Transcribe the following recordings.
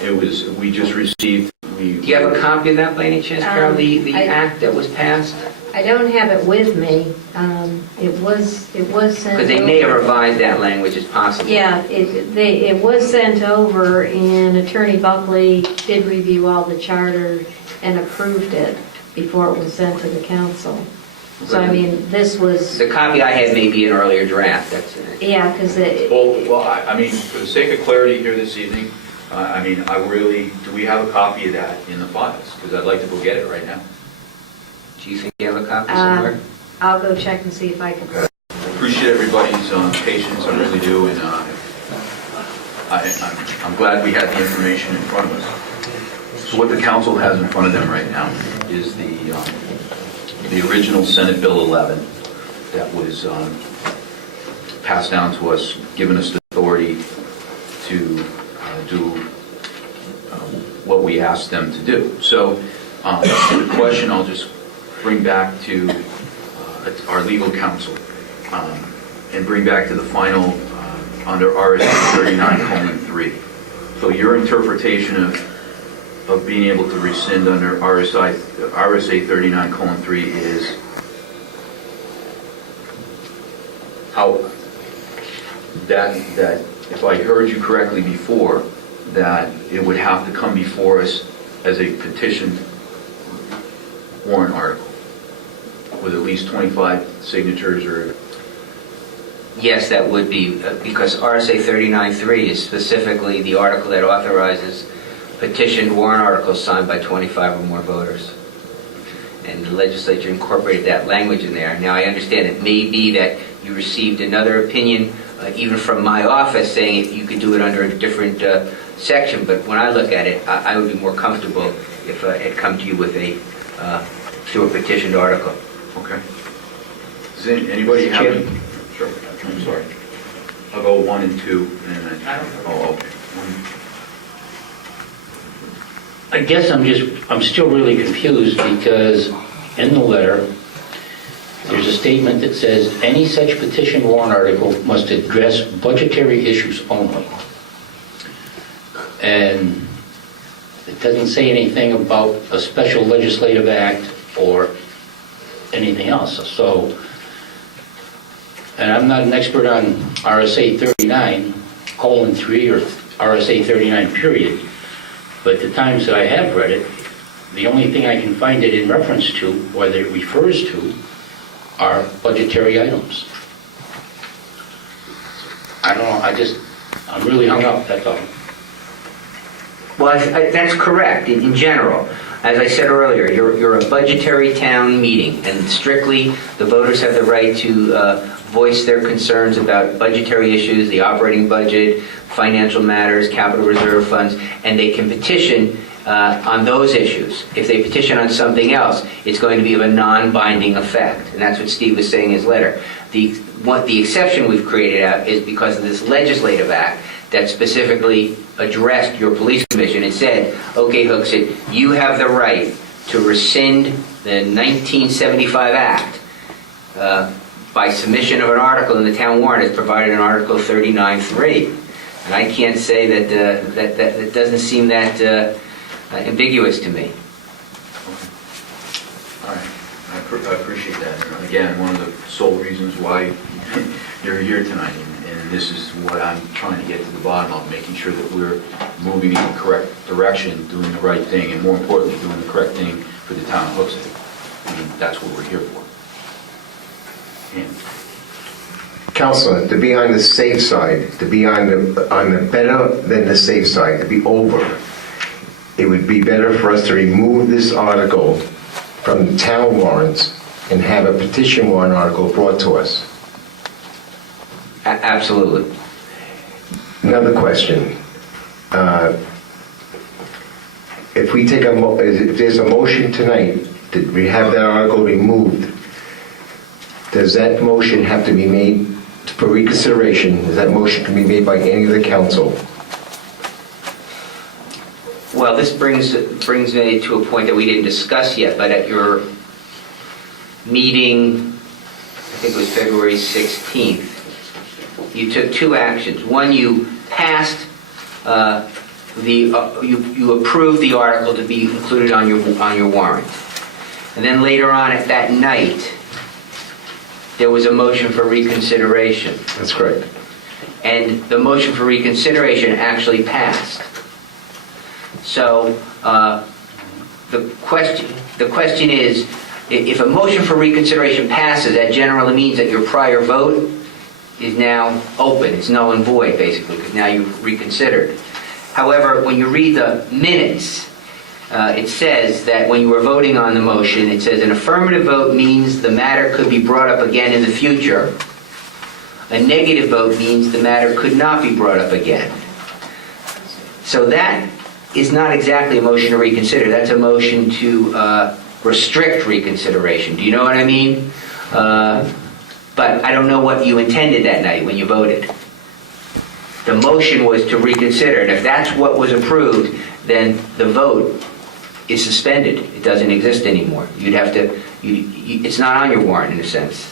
we just received. Do you have a copy of that by any chance, Carol? The act that was passed? I don't have it with me. It was sent. Because they may have revised that language as possible. Yeah, it was sent over, and Attorney Buckley did review all the charter and approved it before it was sent to the council. So I mean, this was. The copy I had may be an earlier draft. That's it. Yeah, because it. Well, I mean, for the sake of clarity here this evening, I mean, do we have a copy of that in the files? Because I'd like to go get it right now. Do you think you have a copy somewhere? I'll go check and see if I can. I appreciate everybody's patience, I really do, and I'm glad we had the information in front of us. So what the council has in front of them right now is the original Senate Bill 11 that was passed down to us, giving us the authority to do what we asked them to do. So the question I'll just bring back to our legal counsel and bring back to the final under RSA 39:3. So your interpretation of being able to rescind under RSA 39:3 is how that if I heard you correctly before, that it would have to come before us as a petitioned warrant article with at least 25 signatures or... Yes, that would be, because RSA 39.3 is specifically the article that authorizes petitioned warrant articles signed by 25 or more voters. And the legislature incorporated that language in there. Now, I understand it may be that you received another opinion, even from my office, saying if you could do it under a different section, but when I look at it, I would be more comfortable if it come to you with through a petitioned article. Okay. Does anybody have any? Sure. I'm sorry. I'll go 1 and 2, and then. Oh, okay. I guess I'm still really confused because in the letter, there's a statement that says any such petition warrant article must address budgetary issues only. And it doesn't say anything about a special legislative act or anything else. So, and I'm not an expert on RSA 39:3 or RSA 39 period, but the times that I have read it, the only thing I can find it in reference to, whether it refers to, are budgetary items. I don't know, I'm really hung up, that's all. Well, that's correct in general. As I said earlier, you're a budgetary town meeting, and strictly the voters have the right to voice their concerns about budgetary issues, the operating budget, financial matters, capital reserve funds, and they can petition on those issues. If they petition on something else, it's going to be of a non-binding effect, and that's what Steve was saying in his letter. The exception we've created out is because of this legislative act that specifically addressed your police commission and said, okay, Hooksett, you have the right to rescind the 1975 act by submission of an article in the town warrant as provided in Article 39.3. And I can't say that doesn't seem that ambiguous to me. All right. I appreciate that. And again, one of the sole reasons why you're here tonight, and this is what I'm trying to get to the bottom of, making sure that we're moving in the correct direction, doing the right thing, and more importantly, doing the correct thing for the town of Hooksett. I mean, that's what we're here for. And Councilor, to be on the safe side, to be on the better than the safe side, to be over, it would be better for us to remove this article from the town warrants and have a petition warrant article brought to us. Absolutely. Another question. If we take if there's a motion tonight that we have that article removed, does that motion have to be made for reconsideration? Does that motion can be made by any of the council? Well, this brings me to a point that we didn't discuss yet, but at your meeting, I think it was February 16th, you took two actions. One, you passed you approved the article to be included on your warrant. And then later on at that night, there was a motion for reconsideration. That's correct. And the motion for reconsideration actually passed. So the question is, if a motion for reconsideration passes, that generally means that your prior vote is now open. It's null and void, basically, because now you've reconsidered. However, when you read the minutes, it says that when you were voting on the motion, it says an affirmative vote means the matter could be brought up again in the future. A negative vote means the matter could not be brought up again. So that is not exactly a motion to reconsider. That's a motion to restrict reconsideration. Do you know what I mean? But I don't know what you intended that night when you voted. The motion was to reconsider, and if that's what was approved, then the vote is suspended. It doesn't exist anymore. You'd have to, it's not on your warrant in a sense.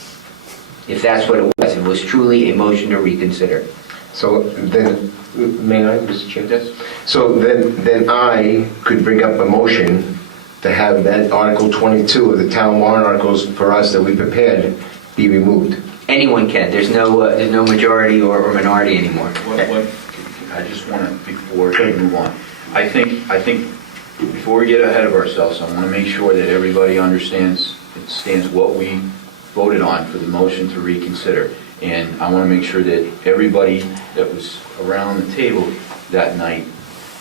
If that's what it was truly a motion to reconsider. So then, may I, Mr. Chair? Yes. So then I could bring up a motion to have that Article 22 of the town warrant articles for us that we prepared be removed. Anyone can. There's no majority or minority anymore. I just want to, before we move on, I think before we get ahead of ourselves, I want to make sure that everybody understands what we voted on for the motion to reconsider. And I want to make sure that everybody that was around the table that night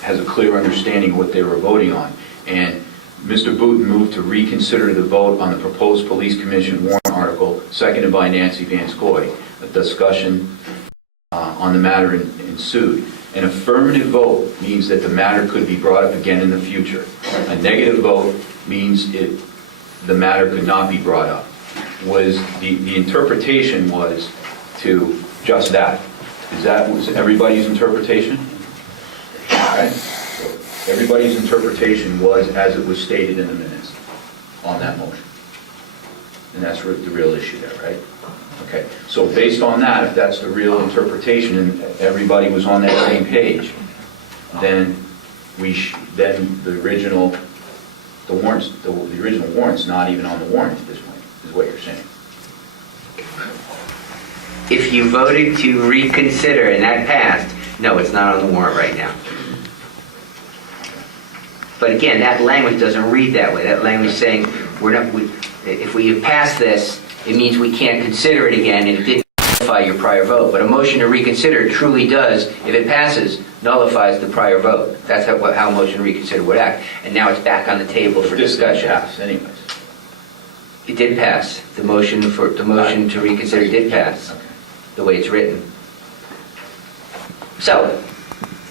has a clear understanding of what they were voting on. And Mr. Booton moved to reconsider the vote on the proposed police commission warrant article, seconded by Nancy Van Scoy. A discussion on the matter ensued. An affirmative vote means that the matter could be brought up again in the future. A negative vote means the matter could not be brought up. The interpretation was to just that. Was everybody's interpretation? Okay. So everybody's interpretation was as it was stated in the minutes on that motion. And that's the real issue there, right? Okay. So based on that, if that's the real interpretation and everybody was on that same page, then the original warrant's not even on the warrant at this point, is what you're saying. If you voted to reconsider and that passed, no, it's not on the warrant right now. But again, that language doesn't read that way. That language is saying if we have passed this, it means we can't consider it again, and it didn't nullify your prior vote. But a motion to reconsider truly does, if it passes, nullifies the prior vote. That's how a motion to reconsider would act. And now it's back on the table for discussion. Pass, anyways. It did pass. The motion to reconsider did pass, the way it's written. So,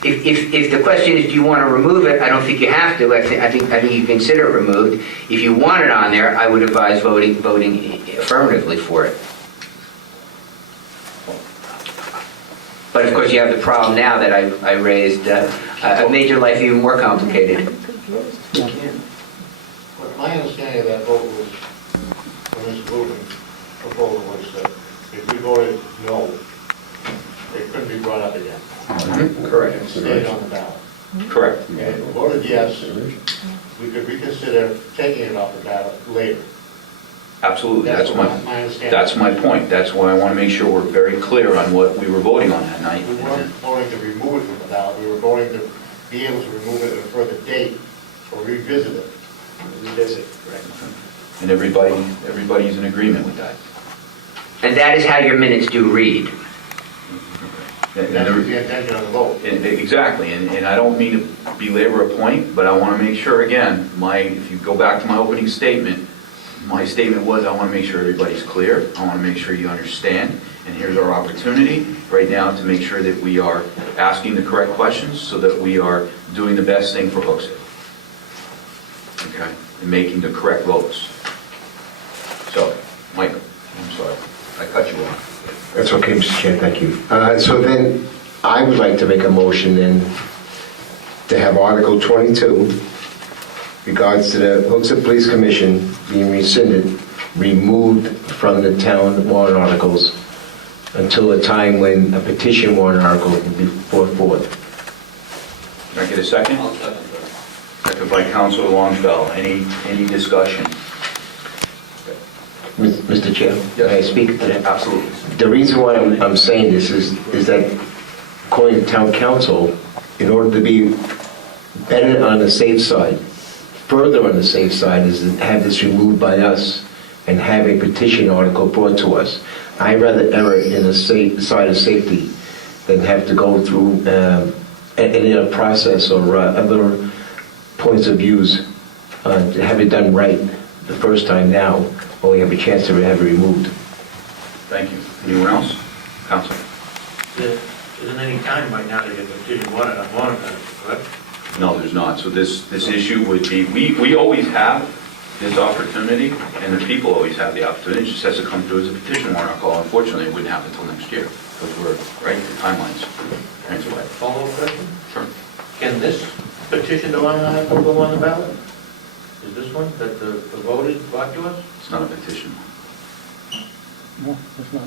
if the question is, do you want to remove it? I don't think you have to. I think you consider it removed. If you want it on there, I would advise voting affirmatively for it. But of course, you have the problem now that I raised. I've made your life even more complicated. But my understanding of that vote was, when Mr. Booton's proposal was that if we voted no, it couldn't be brought up again. Correct. And stayed on the ballot. Correct. And if we voted yes, we could reconsider taking it off the ballot later. Absolutely. That's my understanding. That's my point. That's why I want to make sure we're very clear on what we were voting on that night. We weren't voting to remove it from the ballot, we were voting to be able to remove it at a further date or revisit it. Revisit, right. And everybody's in agreement with that. And that is how your minutes do read. And That's the intention of the vote. Exactly, and I don't mean to belabor a point, but I want to make sure, again, if you go back to my opening statement, my statement was I want to make sure everybody's clear, I want to make sure you understand, and here's our opportunity right now to make sure that we are asking the correct questions so that we are doing the best thing for Hooksett. Okay, and making the correct votes. So, Michael, I'm sorry, I cut you off. That's okay, Mr. Chair, thank you. So then, I would like to make a motion then to have Article 22, regards to the Hooksett Police Commission being rescinded, removed from the town warrant articles until a time when a petition warrant article will be brought forth. Can I get a second? I'll second that. Second by Councilor Longfellow. Any discussion? Mr. Chair, may I speak to that? Absolutely. The reason why I'm saying this is that according to town council, in order to be better on the safe side, further on the safe side, is to have this removed by us and have a petition article brought to us. I'd rather err in the side of safety than have to go through any other process or other points of views to have it done right the first time now, when we have a chance to have it removed. Thank you. Anyone else? Council? There isn't any time right now to get the petition warrant, correct? No, there's not. So this issue would be, we always have this opportunity, and the people always have the opportunity. It just has to come through as a petition warrant article. Unfortunately, it wouldn't happen until next year, because we're, right, the timelines. Thanks, Dwight. Follow-up question? Sure. Can this petition to warrant article go on the ballot? Is this one that the voters brought to us? It's not a petition.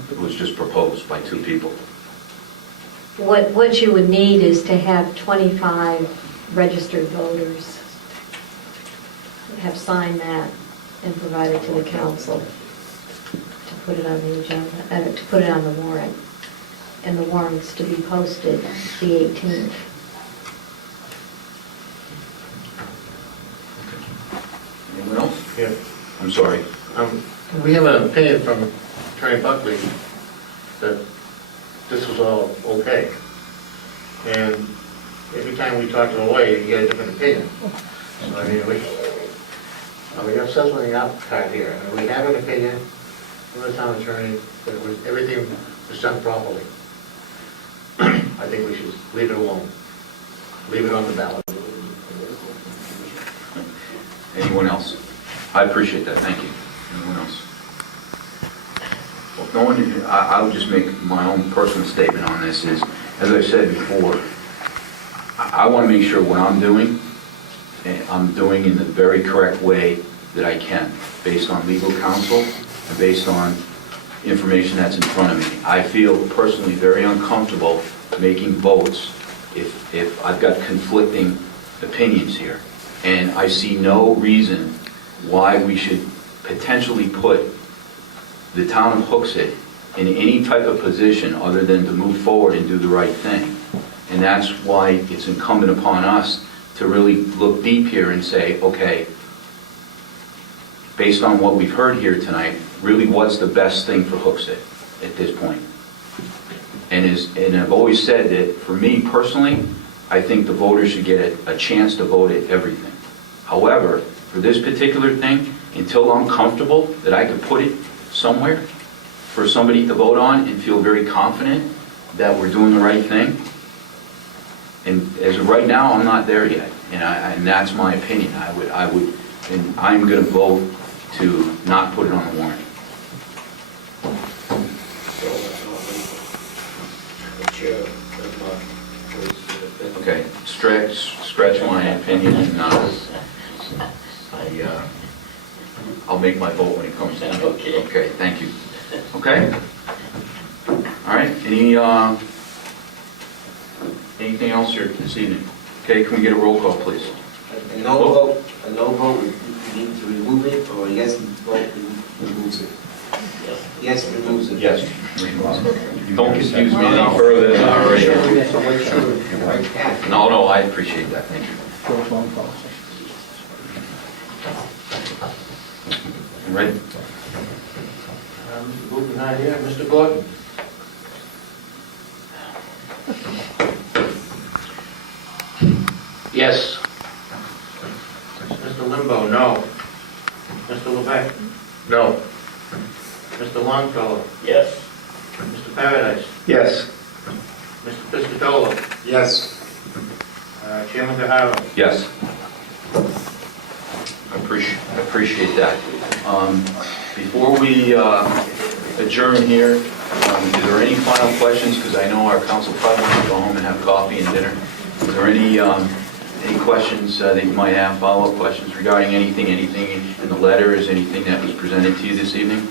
It was just proposed by two people. What you would need is to have 25 registered voters have signed that and provided to the council to put it on the agenda, to put it on the warrant. And the warrant's to be posted the 18th. Anyone else? Yeah. I'm sorry. We have an opinion from Attorney Buckley that this was all okay. And every time we talk to a lawyer, you get a different opinion. So, I mean, we have something out card here. And we have an opinion from the town attorney that everything was done properly. I think we should leave it alone. Leave it on the ballot. Anyone else? I appreciate that, thank you. Anyone else? Well, no one, I'll just make my own personal statement on this is, as I said before, I want to make sure what I'm doing in the very correct way that I can, based on legal counsel and based on information that's in front of me. I feel personally very uncomfortable making votes if I've got conflicting opinions here. And I see no reason why we should potentially put the town of Hooksett in any type of position other than to move forward and do the right thing. And that's why it's incumbent upon us to really look deep here and say, okay, based on what we've heard here tonight, really what's the best thing for Hooksett at this point? And I've always said that for me personally, I think the voters should get a chance to vote at everything. However, for this particular thing, until I'm comfortable that I could put it somewhere for somebody to vote on and feel very confident that we're doing the right thing, and as of right now, I'm not there yet, and that's my opinion. And I'm going to vote to not put it on the warrant. Okay, stretch my opinion, and I'll make my vote when it comes to it. Okay, thank you. Okay? All right, anything else here this evening? Okay, can we get a roll call, please? A no vote, we need to remove it, or a yes vote removes it? Yes removes it. Yes. Don't confuse me any further than I already am. So make sure you write that. No, I appreciate that, thank you. You ready? Moving on here, Mr. Gordon. Yes. Mr. Limbo, no. Mr. Levesque? No. Mr. Longfellow? Yes. Mr. Paradise? Yes. Mr. Piscatolo? Yes. Chairman DeHaro? Yes. I appreciate that. Before we adjourn here, is there any final questions? Because I know our council probably wants to go home and have coffee and dinner. Is there any questions that you might have, follow-up questions regarding anything in the letter? Is anything that was presented to you this evening?